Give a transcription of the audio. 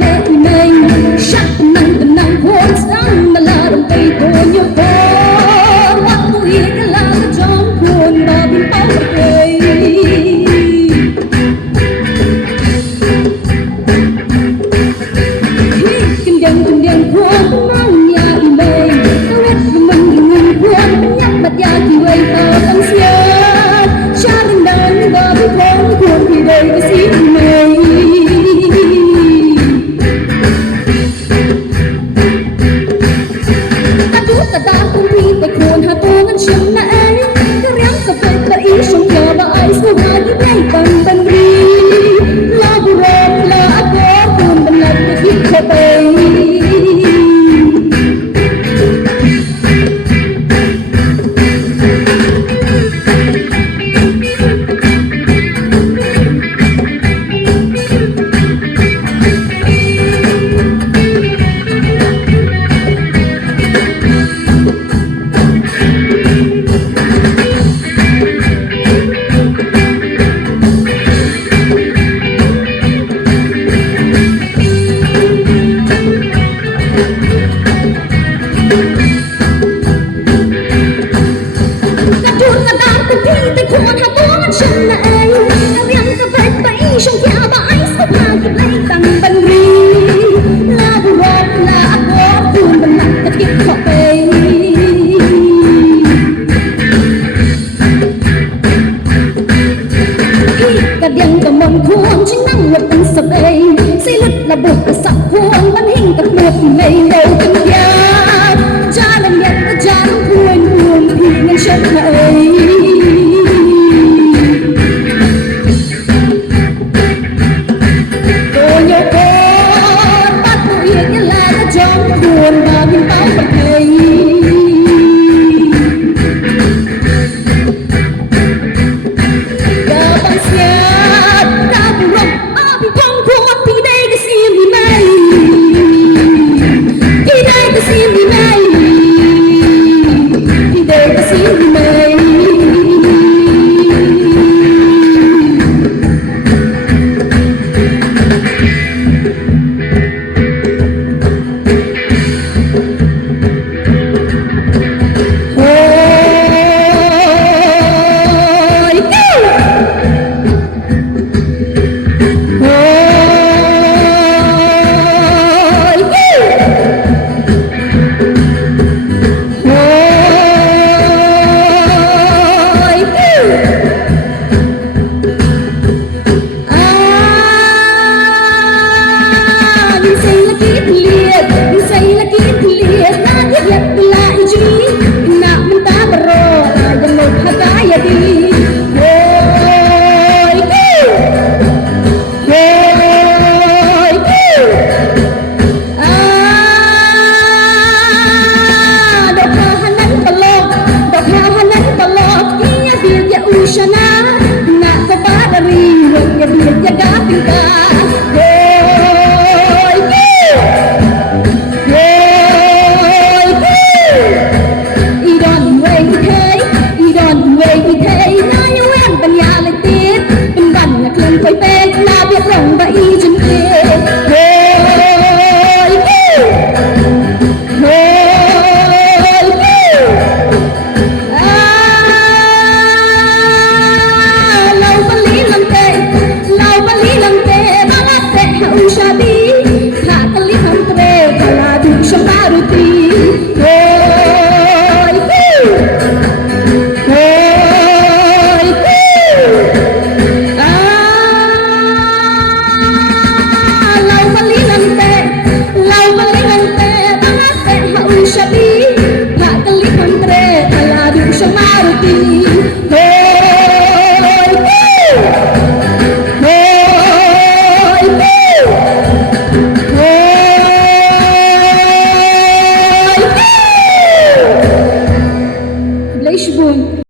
bật mẹ mình sắc nắng nắng cuốn sáng mà là đồng tây cuốn nhiều phố mắt tôi cái là cái trống cuốn mà bin bao bật cây kinh điển cuốn mang nhà mình tôi biết mình cuốn nhắc mặt nhà thì vậy tao đang xiết cha mình đang và biết cuốn thì đây cái gì mình ta cũng điแต่ควรหาตัวงั้นฉันนะเอ้ก็เรียกกับเป็นแต่อีชงเธอมาไอ้สู้หาที่ไม่บังบันรีลาบุรมลาอักโกคุณบันลัดจะคิดเข้าไปยังกับมันควงฉันนั่งหลับเป็นสบายสิลุดระบุกระสับควงตั้งหิ่งกับหมวกในโลกกันยาจาลันยันกระจานพวนพวนพี่งั้นฉันเอ้ยตัวโยกตัดตัวเองยันลากระจองควงมาเป็นเป้าปะเกยSamla Khushi